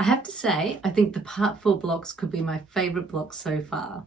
I have to say, I think the Part 4 blocks could be my favourite blocks so far.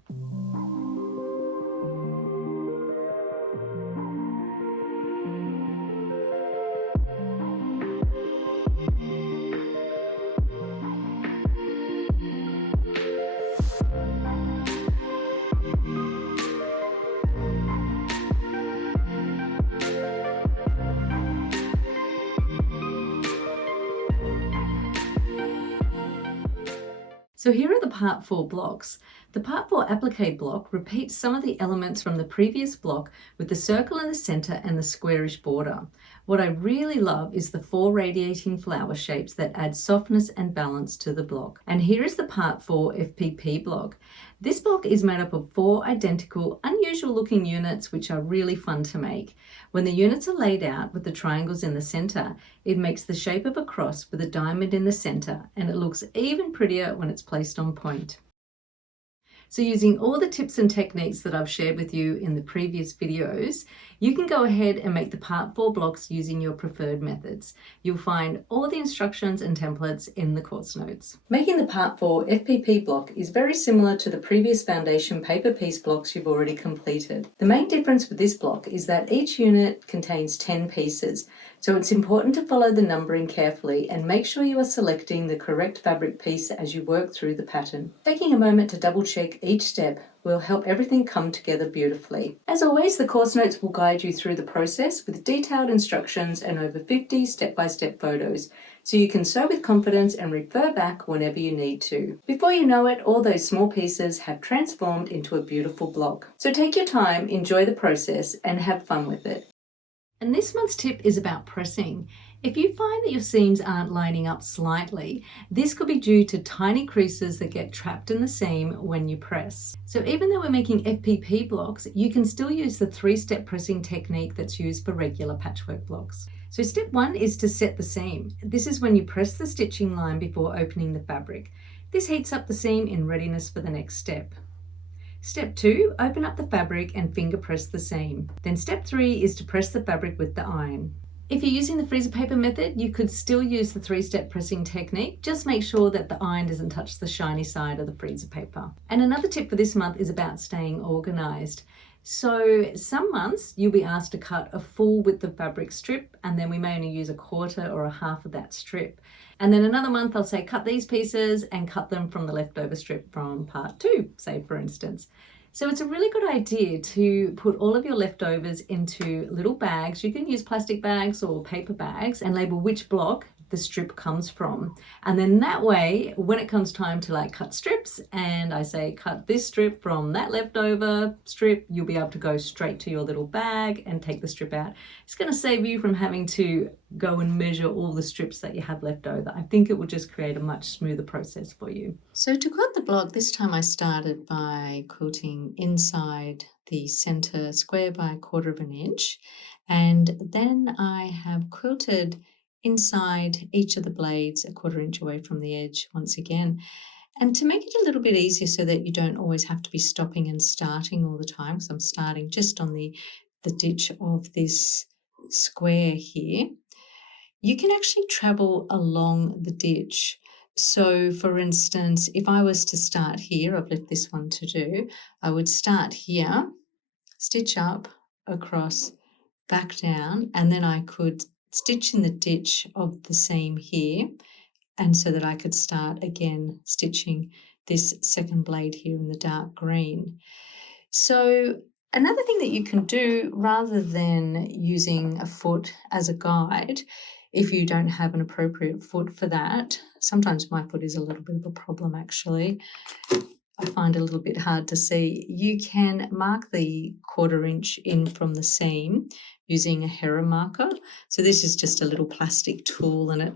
So here are the Part 4 blocks. The Part 4 applique block repeats some of the elements from the previous block with the circle in the centre and the squarish border. What I really love is the 4 radiating flower shapes that add softness and balance to the block. And here is the Part 4 FPP block. This block is made up of 4 identical, unusual looking units which are really fun to make. When the units are laid out with the triangles in the centre, it makes the shape of a cross with a diamond in the centre, and it looks even prettier when it's placed on point. So using all the tips and techniques that I've shared with you in the previous videos, you can go ahead and make the Part 4 blocks using your preferred methods. You'll find all the instructions and templates in the course notes. Making the Part 4 FPP block is very similar to the previous foundation paper piece blocks you've already completed. The main difference with this block is that each unit contains 10 pieces, so it's important to follow the numbering carefully and make sure you are selecting the correct fabric piece as you work through the pattern. Taking a moment to double check each step will help everything come together beautifully. As always, the course notes will guide you through the process with detailed instructions and over 50 step-by-step photos, so you can sew with confidence and refer back whenever you need to. Before you know it, all those small pieces have transformed into a beautiful block. So take your time, enjoy the process, and have fun with it. And this month's tip is about pressing. If you find that your seams aren't lining up slightly, this could be due to tiny creases that get trapped in the seam when you press. So even though we're making FPP blocks, you can still use the 3-step pressing technique that's used for regular patchwork blocks. So step 1 is to set the seam. This is when you press the stitching line before opening the fabric. This heats up the seam in readiness for the next step. Step 2, open up the fabric and finger press the seam. Then step 3 is to press the fabric with the iron. If you're using the freezer paper method, you could still use the 3-step pressing technique. Just make sure that the iron doesn't touch the shiny side of the freezer paper. And another tip for this month is about staying organized. So some months you'll be asked to cut a full width of fabric strip, and then we may only use a quarter or a half of that strip. And then another month I'll say cut these pieces and cut them from the leftover strip from part 2, say for instance. So it's a really good idea to put all of your leftovers into little bags. You can use plastic bags or paper bags and label which block the strip comes from. And then that way, when it comes time to cut strips and I say cut this strip from that leftover strip, you'll be able to go straight to your little bag and take the strip out. It's going to save you from having to go and measure all the strips that you have left over. I think it will just create a much smoother process for you. So to quilt the block, this time I started by quilting inside the center square by 1/4 inch, and then I have quilted inside each of the blades 1/4 inch away from the edge once again. And to make it a little bit easier so that you don't always have to be stopping and starting all the time, because I'm starting just on the ditch of this square here, you can actually travel along the ditch. So for instance, if I was to start here, I've left this one to do, I would start here, stitch up, across, back down, and then I could stitch in the ditch of the seam here, and so that I could start again stitching this second blade here in the dark green. So another thing that you can do, rather than using a foot as a guide, if you don't have an appropriate foot for that, sometimes my foot is a little bit of a problem actually, I find it a little bit hard to see, you can mark the 1/4 inch in from the seam using a Hera marker. So this is just a little plastic tool, and it,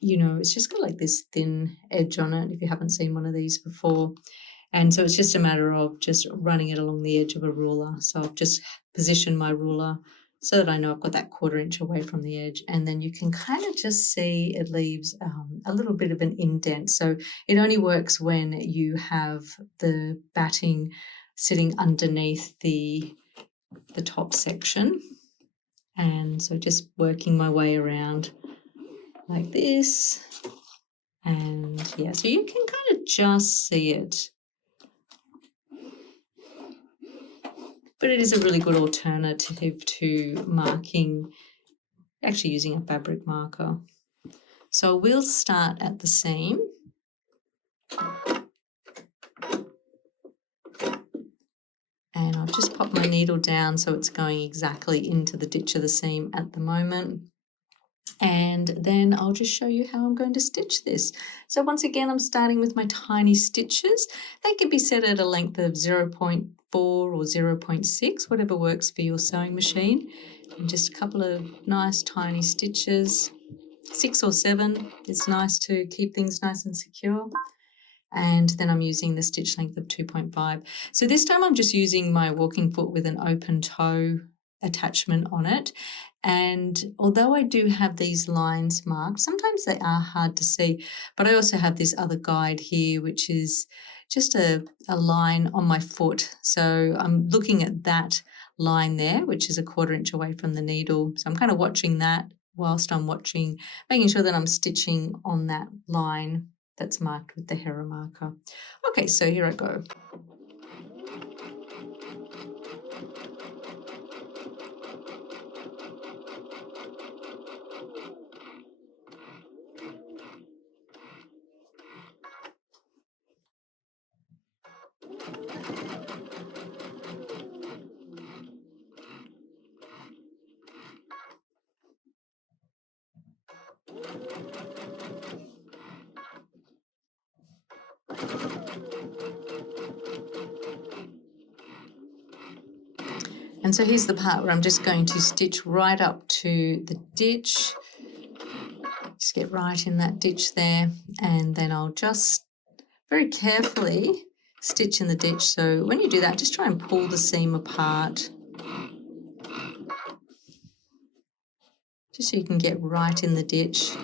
it's just got this thin edge on it if you haven't seen one of these before. And so it's just a matter of just running it along the edge of a ruler. So I've just positioned my ruler so that I know I've got that 1/4 inch away from the edge, and then you can kind of just see it leaves a little bit of an indent. So it only works when you have the batting sitting underneath the top section. And so just working my way around like this and here. So you can kind of just see it. But it is a really good alternative to marking, actually using a fabric marker. So we'll start at the seam. And I'll just pop my needle down so it's going exactly into the ditch of the seam at the moment. And then I'll just show you how I'm going to stitch this. So once again, I'm starting with my tiny stitches. They can be set at a length of 0.4 or 0.6, whatever works for your sewing machine. And just a couple of nice tiny stitches. 6 or 7 is nice to keep things nice and secure. And then I'm using the stitch length of 2.5. So this time I'm just using my walking foot with an open toe attachment on it. And although I do have these lines marked, sometimes they are hard to see, but I also have this other guide here, which is just a line on my foot. So I'm looking at that line there, which is a 1/4 inch away from the needle. So I'm kind of watching that whilst I'm making sure that I'm stitching on that line that's marked with the Hera marker. Okay, so here I go. And so here's the part where I'm just going to stitch right up to the ditch. Just get right in that ditch there, and then I'll just very carefully stitch in the ditch. So when you do that, just try and pull the seam apart, just so you can get right in the ditch.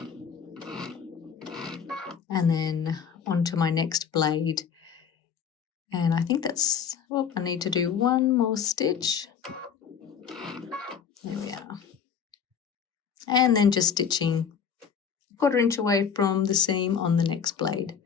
And then onto my next blade. And I think that's, oh, I need to do one more stitch. There we are. And then just stitching 1/4 inch away from the seam on the next blade.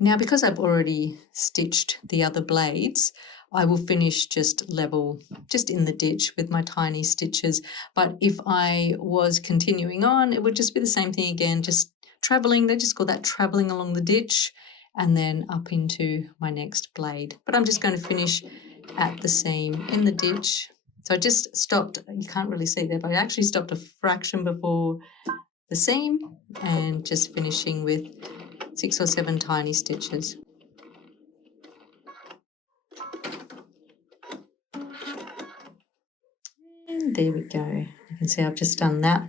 Now, because I've already stitched the other blades, I will finish just level, just in the ditch with my tiny stitches. But if I was continuing on, it would just be the same thing again, just traveling. They just call that traveling along the ditch and then up into my next blade. But I'm just going to finish at the seam in the ditch. So I just stopped, you can't really see there, but I actually stopped a fraction before the seam and just finishing with 6 or 7 tiny stitches. And there we go. You can see I've just done that.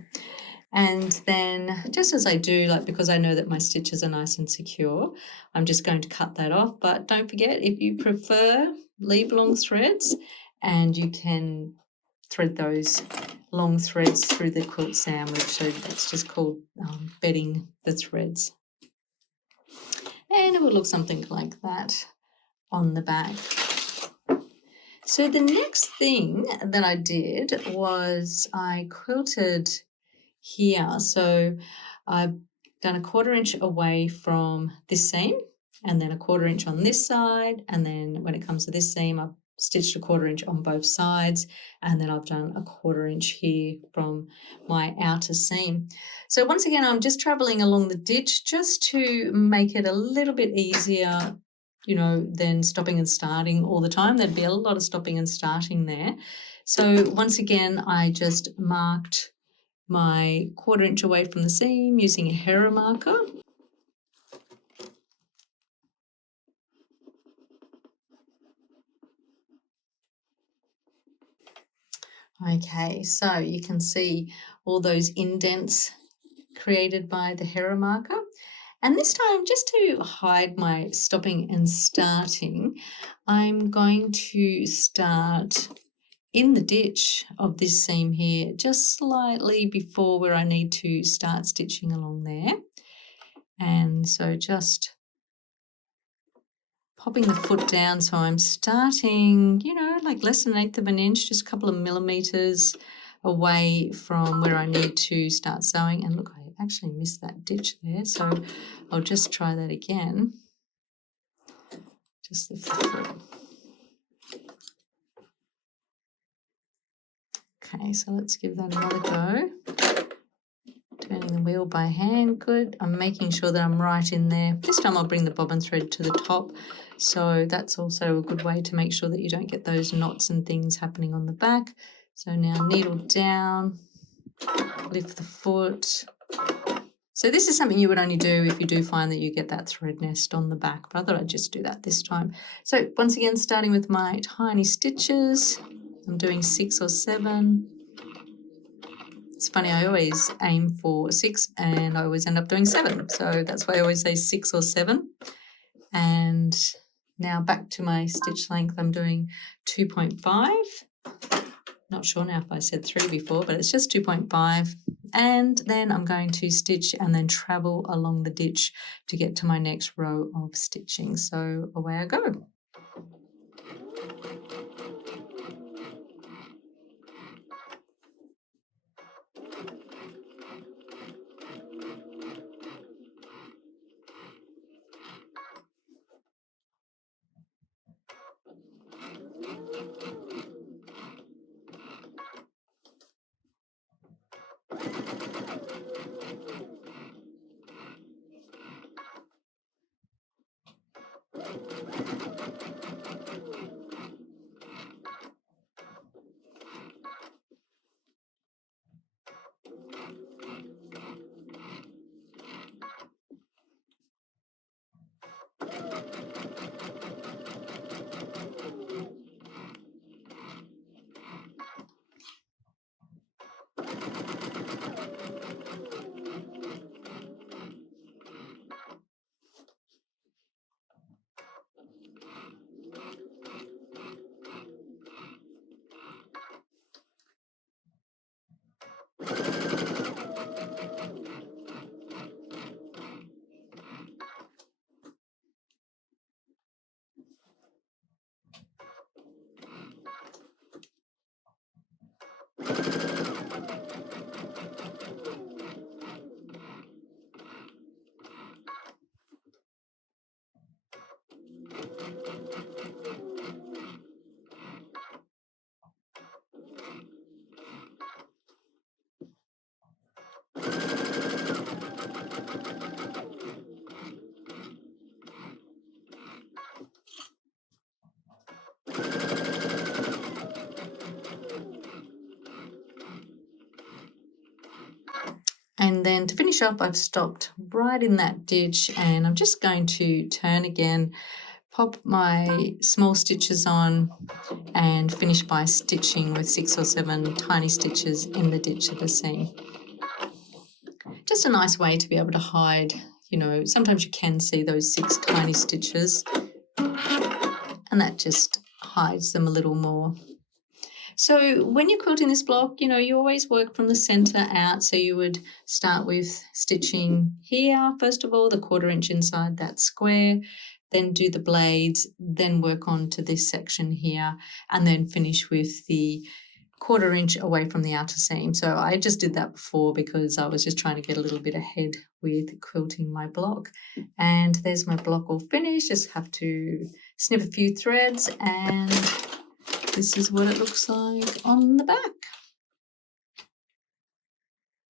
And then just as I do, like, because I know that my stitches are nice and secure, I'm just going to cut that off. But don't forget, if you prefer, leave long threads, and you can thread those long threads through the quilt sandwich. So that's just called bedding the threads. And it will look something like that on the back. So the next thing that I did was I quilted here. So I've done a 1/4 inch away from this seam, and then a 1/4 inch on this side, and then when it comes to this seam, I've stitched a 1/4 inch on both sides, and then I've done a 1/4 inch here from my outer seam. So once again, I'm just traveling along the ditch just to make it a little bit easier, you know, than stopping and starting all the time. There'd be a lot of stopping and starting there. So once again, I just marked my 1/4 inch away from the seam using a Hera marker. Okay, so you can see all those indents created by the Hera marker. And this time, just to hide my stopping and starting, I'm going to start in the ditch of this seam here, just slightly before where I need to start stitching along there. And so just popping the foot down, so I'm starting, you know, like less than 1/8 of an inch, just a couple of millimeters away from where I need to start sewing. And look, I actually missed that ditch there, so I'll just try that again. Just lift the foot. Okay, so let's give that another go. Turning the wheel by hand, good. I'm making sure that I'm right in there. This time I'll bring the bobbin thread to the top. So that's also a good way to make sure that you don't get those knots and things happening on the back. So now needle down, lift the foot. So this is something you would only do if you do find that you get that thread nest on the back, but I thought I'd just do that this time. So once again, starting with my tiny stitches, I'm doing 6 or 7. It's funny, I always aim for 6 and I always end up doing 7. So that's why I always say 6 or 7. And now back to my stitch length, I'm doing 2.5. Not sure now if I said 3 before, but it's just 2.5. And then I'm going to stitch and then travel along the ditch to get to my next row of stitching. So away I go. And then to finish up, I've stopped right in that ditch and I'm just going to turn again, pop my small stitches on and finish by stitching with 6 or 7 tiny stitches in the ditch of the seam. Just a nice way to be able to hide, you know, sometimes you can see those 6 tiny stitches and that just hides them a little more. So when you're quilting this block, you know, you always work from the center out. So you would start with stitching here, first of all, the 1/4 inch inside that square, then do the blades, then work on to this section here, and then finish with the 1/4 inch away from the outer seam. So I just did that before because I was just trying to get a little bit ahead with quilting my block. And there's my block all finished. Just have to snip a few threads and this is what it looks like on the back.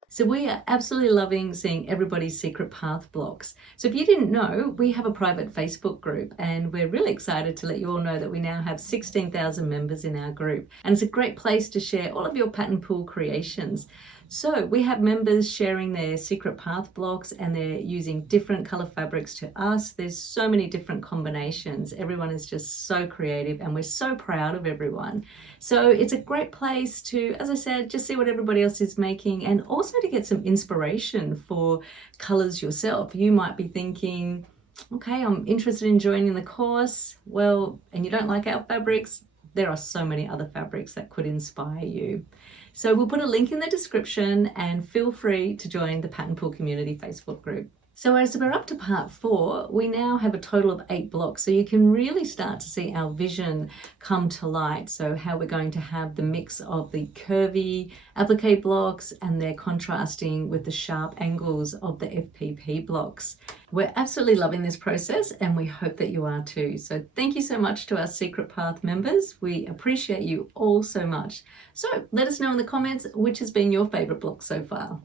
So we are absolutely loving seeing everybody's secret path blocks. So if you didn't know, we have a private Facebook group and we're really excited to let you all know that we now have 16,000 members in our group. And it's a great place to share all of your Pattern Poole creations. So we have members sharing their secret path blocks and they're using different color fabrics to us. There's so many different combinations. Everyone is just so creative and we're so proud of everyone. So it's a great place to, as I said, just see what everybody else is making and also to get some inspiration for colors yourself. You might be thinking, okay, I'm interested in joining the course. Well, and you don't like our fabrics, there are so many other fabrics that could inspire you. So we'll put a link in the description, and feel free to join the Pattern Poole Community Facebook group. So as we're up to part 4, we now have a total of 8 blocks, so you can really start to see our vision come to light. So how we're going to have the mix of the curvy applique blocks and they're contrasting with the sharp angles of the FPP blocks. We're absolutely loving this process, and we hope that you are too. So thank you so much to our Secret Path members. We appreciate you all so much. So let us know in the comments which has been your favorite block so far.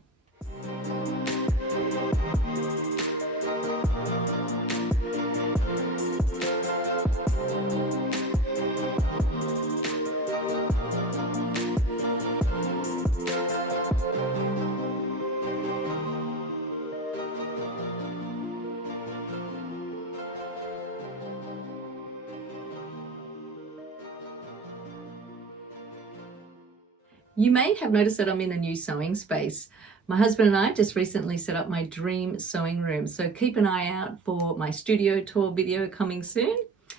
You may have noticed that I'm in a new sewing space. My husband and I just recently set up my dream sewing room, so keep an eye out for my studio tour video coming soon.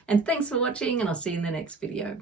And thanks for watching, and I'll see you in the next video.